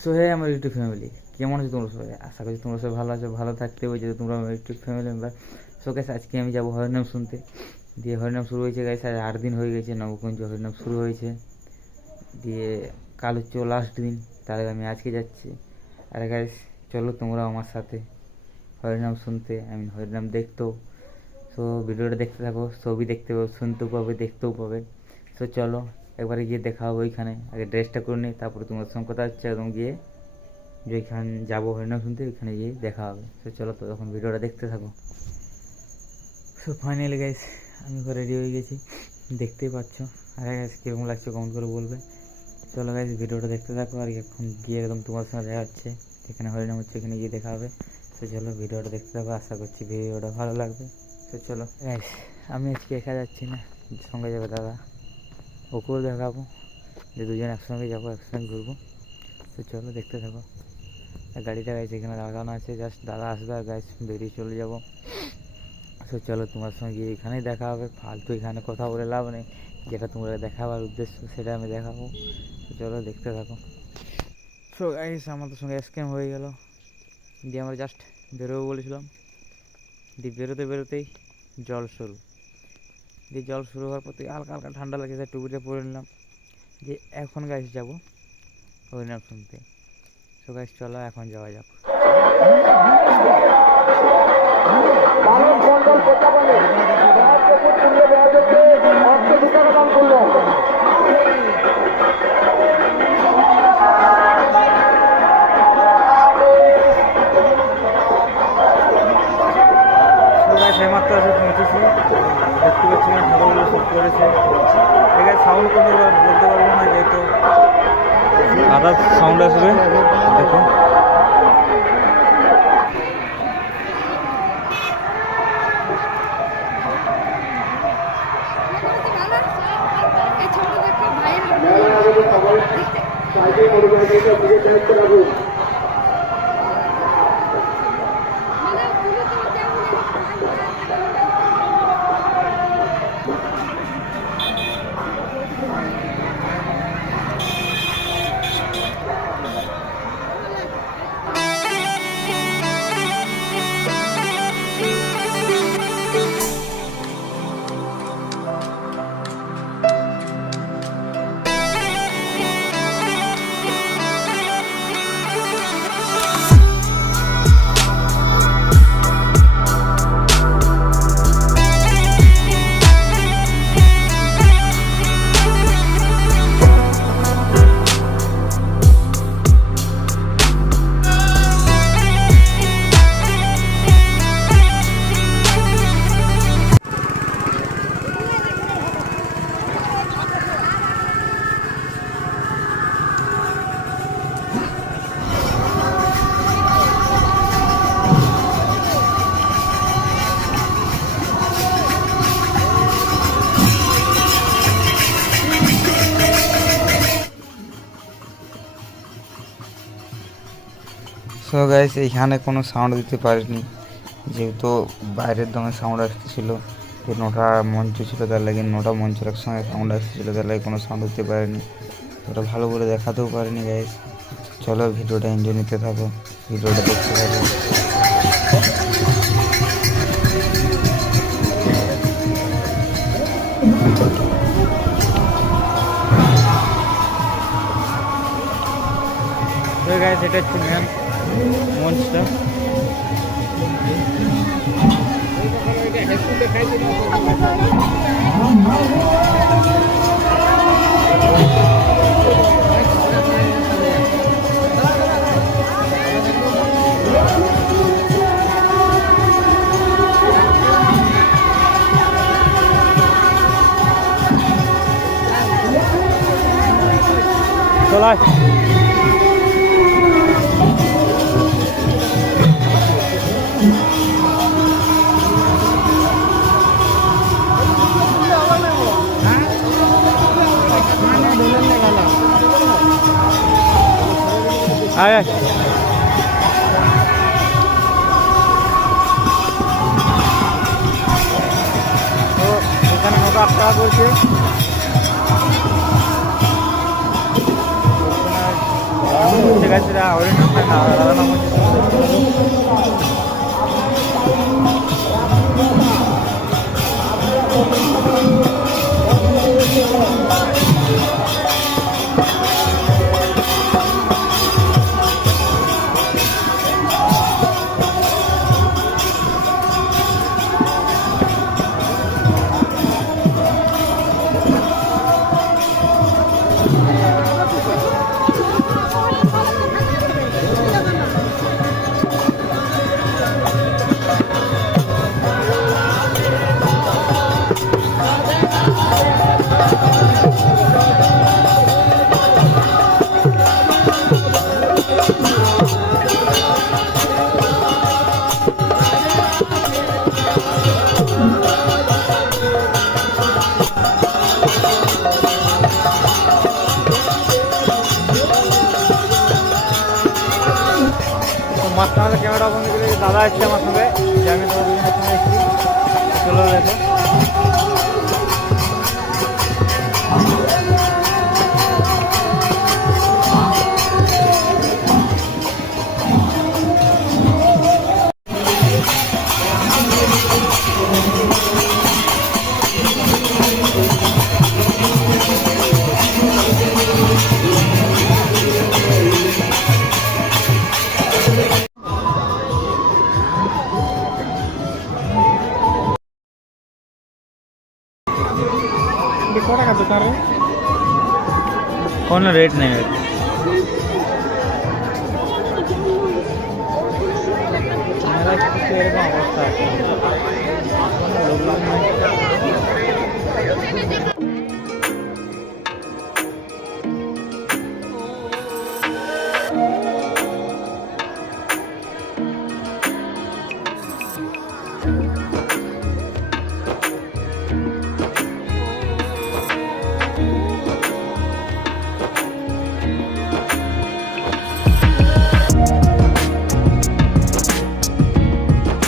So হ্যাঁ আমার YouTube family, কেমন আছো তোমরা সবাই? আশা করছি তোমরা সবাই ভালো আছো, ভালো থাকতে হবে যেহেতু তোমরা আমার YouTube family member. So guys আজকে আমি যাবো হরিনাম শুনতে। দিয়ে হরিনাম শুরু হয়েছে গাইস, আজ 8 দিন হয়ে গেছে নবকুঞ্জ হরিনাম শুরু হয়েছে। দিয়ে কাল হচ্ছে লাস্ট দিন, তাহলে আমি আজকে যাচ্ছি। আরে গাইস চলো তোমরা আমার সাথে হরিনাম শুনতে, আমি হরিনাম দেখতেও। সো ভিডিওটা দেখতে থাকো, ছবি দেখতে পাবে, শুনতেও পাবে, দেখতেও পাবে। সো চলো একবারে গিয়ে দেখা হবে ওইখানে। আগে ড্রেসটা করে নিই, তারপরে তোমার সঙ্গে কথা হচ্ছে একদম গিয়ে যেখানে যাবো হরিনাম শুনতে, ওইখানে গিয়ে দেখা হবে। তো চলো তো এখন ভিডিওটা দেখতে থাকো। সো ফাইনালি গাইস আমি রেডি হয়ে গেছি, দেখতেই পাচ্ছ। আরে গাইস কীরকম লাগছে কমেন্ট করে বলবে। চলো গাইস ভিডিওটা দেখতে থাকো, আর এখন গিয়ে একদম তোমার সঙ্গে দেখা হচ্ছে যেখানে হরিনাম হচ্ছে, ওখানে গিয়ে দেখা হবে। তো চলো ভিডিওটা দেখতে থাকো, আশা করছি ভিডিওটা ভালো লাগবে। তো চলো গাইস, আমি আজকে একা যাচ্ছি না, সঙ্গে যাবে দাদা, ওকেও দেখাবো, যে দুজন একসঙ্গে যাবো, একসঙ্গে ঘুরবো। তো চলো দেখতে থাকো। আর গাড়িটা গাইছে এখানে লাগানো আছে, জাস্ট দাদা আসবে আর গাইস বেরিয়ে চলে যাবো। তো চলো তোমার সঙ্গে গিয়ে এখানেই দেখা হবে, ফালতু এখানে কথা বলে লাভ নেই, যেটা তোমরা দেখাবার উদ্দেশ্য সেটা আমি দেখাবো। তো চলো দেখতে থাকো। সো গাইস আমাদের সঙ্গে স্ক্যাম হয়ে গেল, দিয়ে আমরা জাস্ট বেরোবো বলেছিলাম, দিয়ে বেরোতে বেরোতেই জল শুরু। দিয়ে জল শুরু হওয়ার পর থেকে হালকা হালকা ঠান্ডা লাগছে, তাই টুপিটা পরে নিলাম। যে এখন গাইস যাবো হরিনাম শুনতে। সো গাইস চলো এখন যাওয়া যাক। এইমাত্র আসে পৌঁছেছি, দেখতে পাচ্ছি না ঠাকুরগুলো সব করেছে। ঠিক আছে সাউন্ড কোনো বলতে পারবো না, যেহেতু আদার সাউন্ড আসবে। দেখো সো গাইস এইখানে কোনো সাউন্ড দিতে পারিনি, যেহেতু বাইরের দমে সাউন্ড আসতেছিলো। যে নটা মঞ্চ ছিল তার লাগে, নটা মঞ্চের একসঙ্গে সাউন্ড আসতেছিলো, তার লাগে কোনো সাউন্ড দিতে পারিনি, ওটা ভালো করে দেখাতেও পারিনি গাইস। চলো ভিডিওটা এনজয় নিতে থাকো, ভিডিওটা দেখতে থাকো। তো গাইস এটা হচ্ছে মেন মঞ্চটা। চলো আয় তো এখানে নৌকা 8 টাকা করছে। গাছ হরিনাম না রাধা নাম হচ্ছে। মাঝখানে ক্যামেরা বন্ধ করে দাদা এসছে আমার সঙ্গে, যে আমি দাদা দুজনের সঙ্গে এসেছি, চলো দেখো। কোনো রেট নেই এরকম অবস্থা।